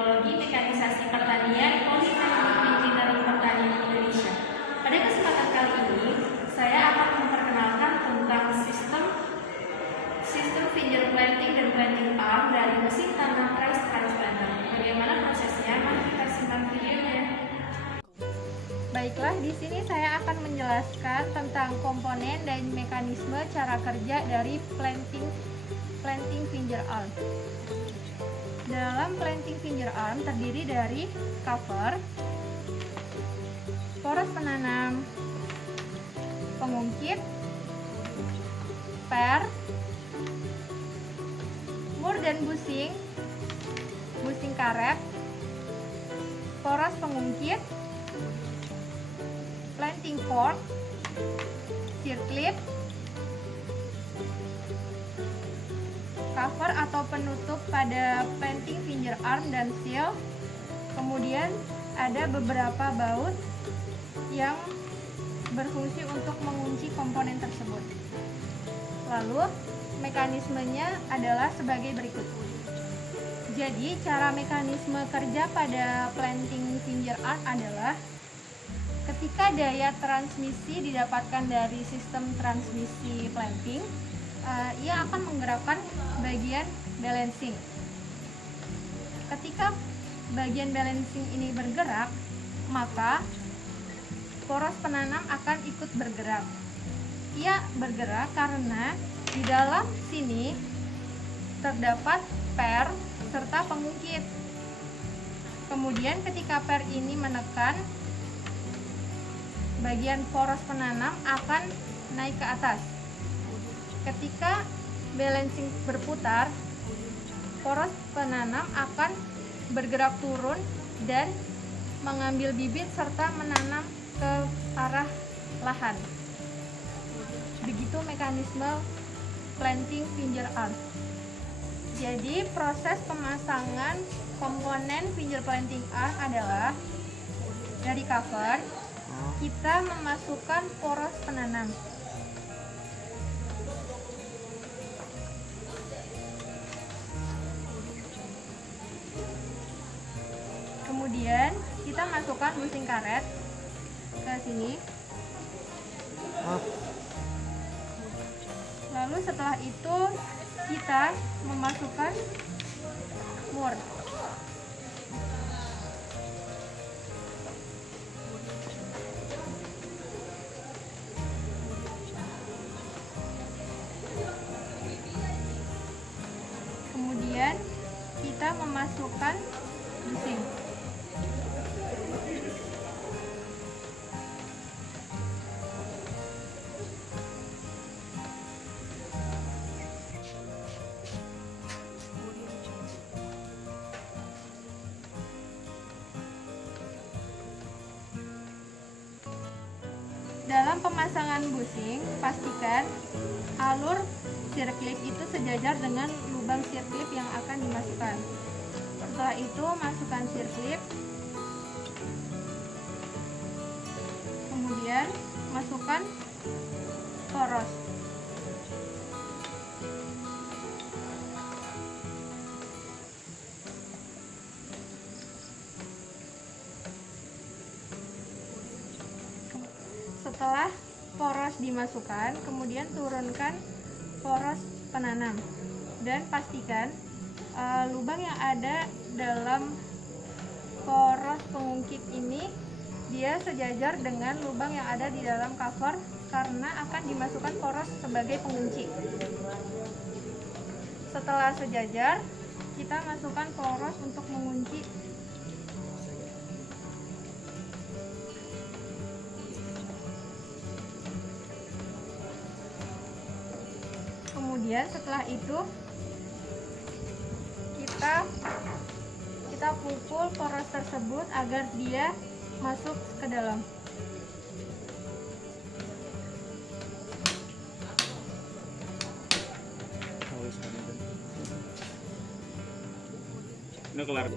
Teknologi Mekanisasi Pertanian Politeknik Engineering Pertanian Indonesia. Pada kesempatan kali ini, saya akan memperkenalkan tentang sistem finger planting dan planting arm dari mesin tanam rice transplanter. Bagaimana prosesnya? Mari kita simak videonya. Baiklah, di sini saya akan menjelaskan tentang komponen dan mekanisme cara kerja dari planting finger arm. Dalam planting finger arm terdiri dari cover, poros penanam, pengungkit, per, mur dan busing karet, poros pengungkit, planting fork, circlip, cover atau penutup pada planting finger arm dan seal. Kemudian ada beberapa baut yang berfungsi untuk mengunci komponen tersebut. Lalu mekanismenya adalah sebagai berikut. Jadi cara mekanisme kerja pada planting finger arm adalah ketika daya transmisi didapatkan dari sistem transmisi planting, ia akan menggerakkan bagian balancing. Ketika bagian balancing ini bergerak, maka poros penanam akan ikut bergerak. Ia bergerak karena di dalam sini terdapat per serta pengungkit. Kemudian ketika per ini menekan, bagian poros penanam akan naik ke atas. Ketika balancing berputar, poros penanam akan bergerak turun dan mengambil bibit serta menanam ke arah lahan. Begitu mekanisme planting finger arm. Jadi proses pemasangan komponen finger planting arm adalah dari cover kita memasukkan poros penanam. Kemudian kita masukkan busing karet ke sini. Lalu setelah itu kita memasukkan mur. Kemudian kita memasukkan busing. Dalam pemasangan busing, pastikan alur circlip itu sejajar dengan lubang circlip yang akan dimasukkan. Setelah itu, masukkan circlip. Kemudian, masukkan poros. Setelah poros dimasukkan, kemudian turunkan poros penanam dan pastikan lubang yang ada dalam poros pengungkit ini dia sejajar dengan lubang yang ada di dalam cover karena akan dimasukkan poros sebagai pengunci. Setelah sejajar, kita masukkan poros untuk mengunci. Kemudian setelah itu kita pukul poros tersebut agar dia masuk ke dalam. Ini kelar.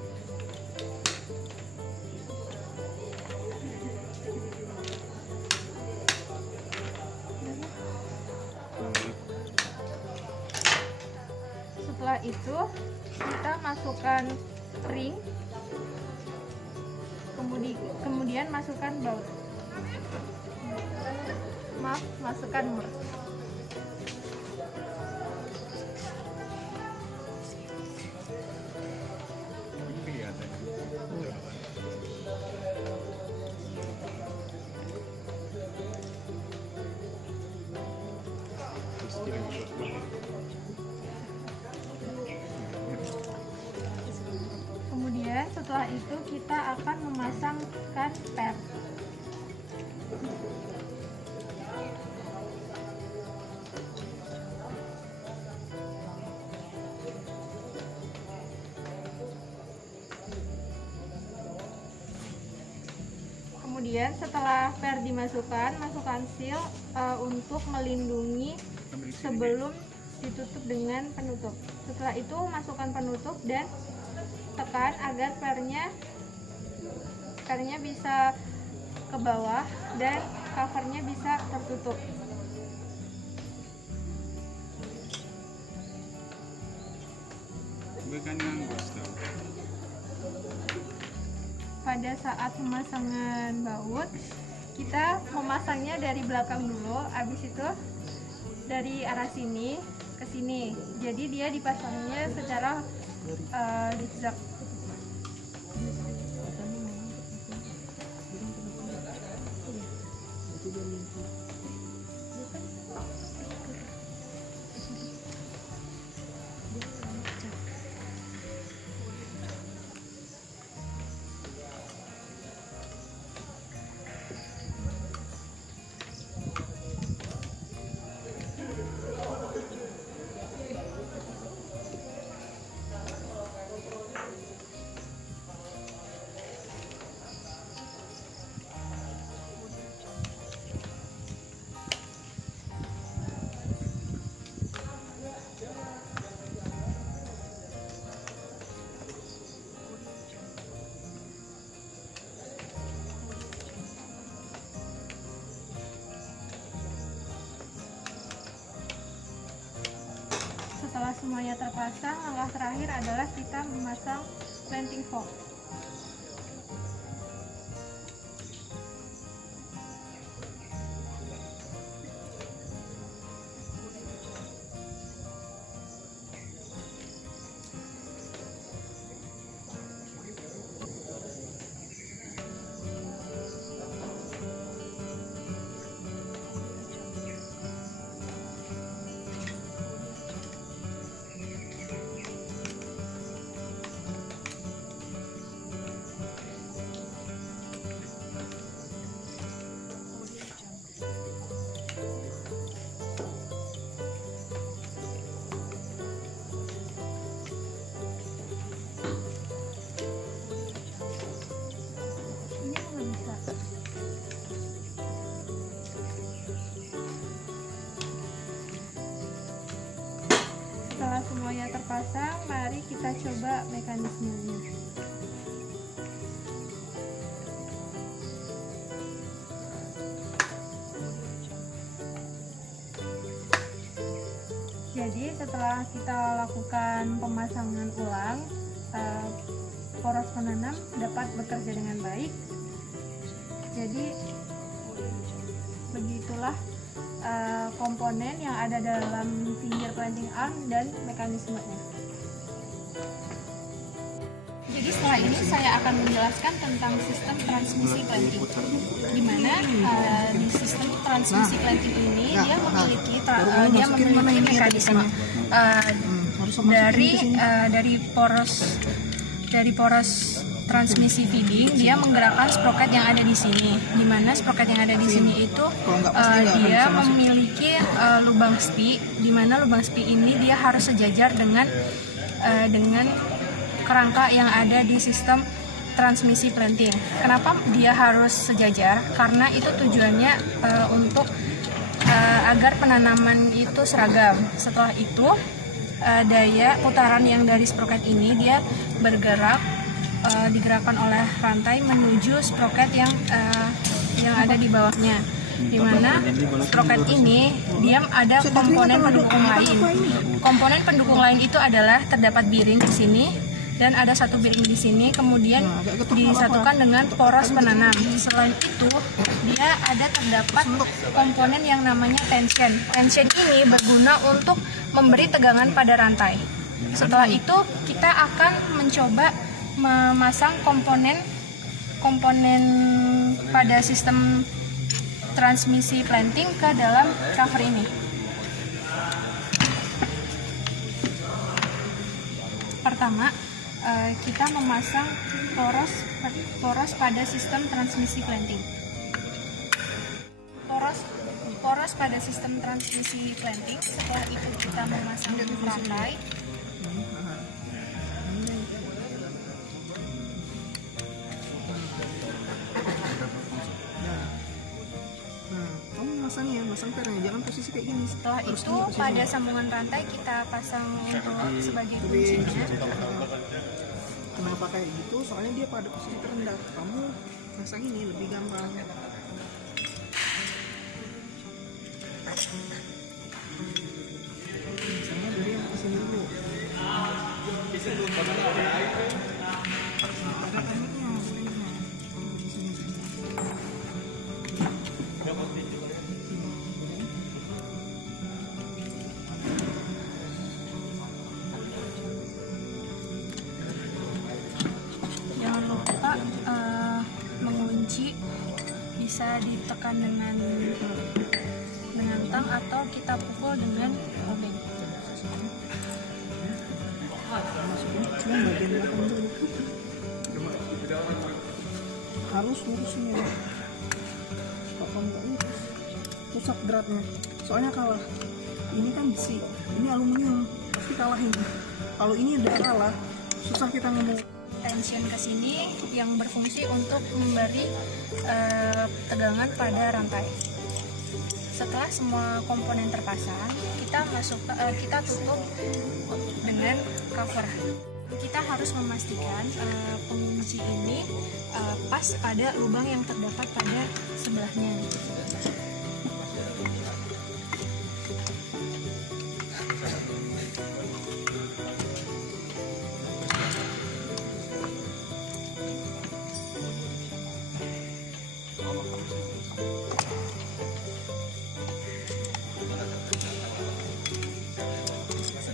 Setelah itu kita masukkan ring, kemudian masukkan baut. Masukkan mur. Kemudian setelah itu kita akan memasangkan per. Kemudian setelah per dimasukkan, masukkan seal untuk melindungi sebelum ditutup dengan penutup. Setelah itu masukkan penutup dan tekan agar pernya bisa ke bawah dan covernya bisa tertutup. Pada saat pemasangan baut, kita memasangnya dari belakang dulu, habis itu dari arah sini ke sini. Jadi dia dipasangnya secara zigzag. Setelah semuanya terpasang, langkah terakhir adalah kita memasang planting fork. Setelah semuanya terpasang, mari kita coba mekanismenya. Jadi setelah kita lakukan pemasangan ulang, poros penanam dapat bekerja dengan baik. Jadi begitulah komponen yang ada dalam finger planting arm dan mekanismenya. Jadi setelah ini saya akan menjelaskan tentang sistem transmisi planting, di mana di sistem transmisi planting ini dia memiliki mekanisme dari poros transmisi feeding. Dia menggerakkan sprocket yang ada di sini, di mana sprocket yang ada di sini itu dia memiliki lubang SPI, di mana lubang SPI ini dia harus sejajar dengan kerangka yang ada di sistem transmisi planting. Kenapa dia harus sejajar? Karena itu tujuannya untuk agar penanaman itu seragam. Setelah itu daya putaran yang dari sprocket ini dia bergerak, digerakkan oleh rantai menuju sprocket yang ada di bawahnya, di mana sprocket ini dia ada komponen pendukung lain. Komponen pendukung lain itu adalah terdapat bearing di sini, dan ada satu bearing di sini, kemudian disatukan dengan poros penanam. Selain itu, dia terdapat komponen yang namanya tension. Tension ini berguna untuk memberi tegangan pada rantai. Setelah itu, kita akan mencoba memasang komponen pada sistem transmisi planting ke dalam cover ini. Pertama, kita memasang poros pada sistem transmisi planting. Poros pada sistem transmisi planting. Setelah itu kita memasang rantai. Masang pernya, jangan posisi kayak gini. Setelah itu pada sambungan rantai kita pasang sebagai kuncinya. Kenapa kayak gitu? Soalnya dia pada posisi terendah. Kamu pasang ini lebih gampang. Misalnya dari yang kesini dulu. Jangan lupa mengunci, bisa ditekan dengan tang atau kita pukul dengan obeng. Cuma bagian belakang dulu. Harus lurusnya. Kalau nggak lurus, rusak beratnya. Soalnya kalah. Ini kan besi, ini aluminium, pasti kalahin. Kalau ini udah kalah, susah kita ngomong. Tension ke sini yang berfungsi untuk memberi tegangan pada rantai. Setelah semua komponen terpasang, kita tutup dengan cover. Kita harus memastikan pengunci ini pas pada lubang yang terdapat pada sebelahnya.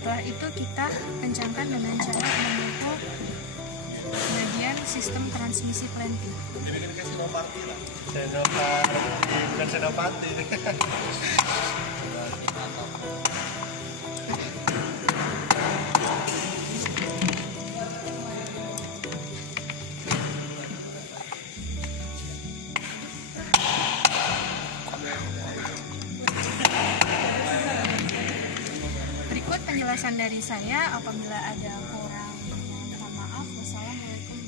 Setelah itu kita kencangkan dengan cara memukul bagian sistem transmisi planting. Jadi kan kayak senopati lah. Senopati, bukan senopati. Berikut penjelasan dari saya. Apabila ada kurang, mohon maaf. Wassalamualaikum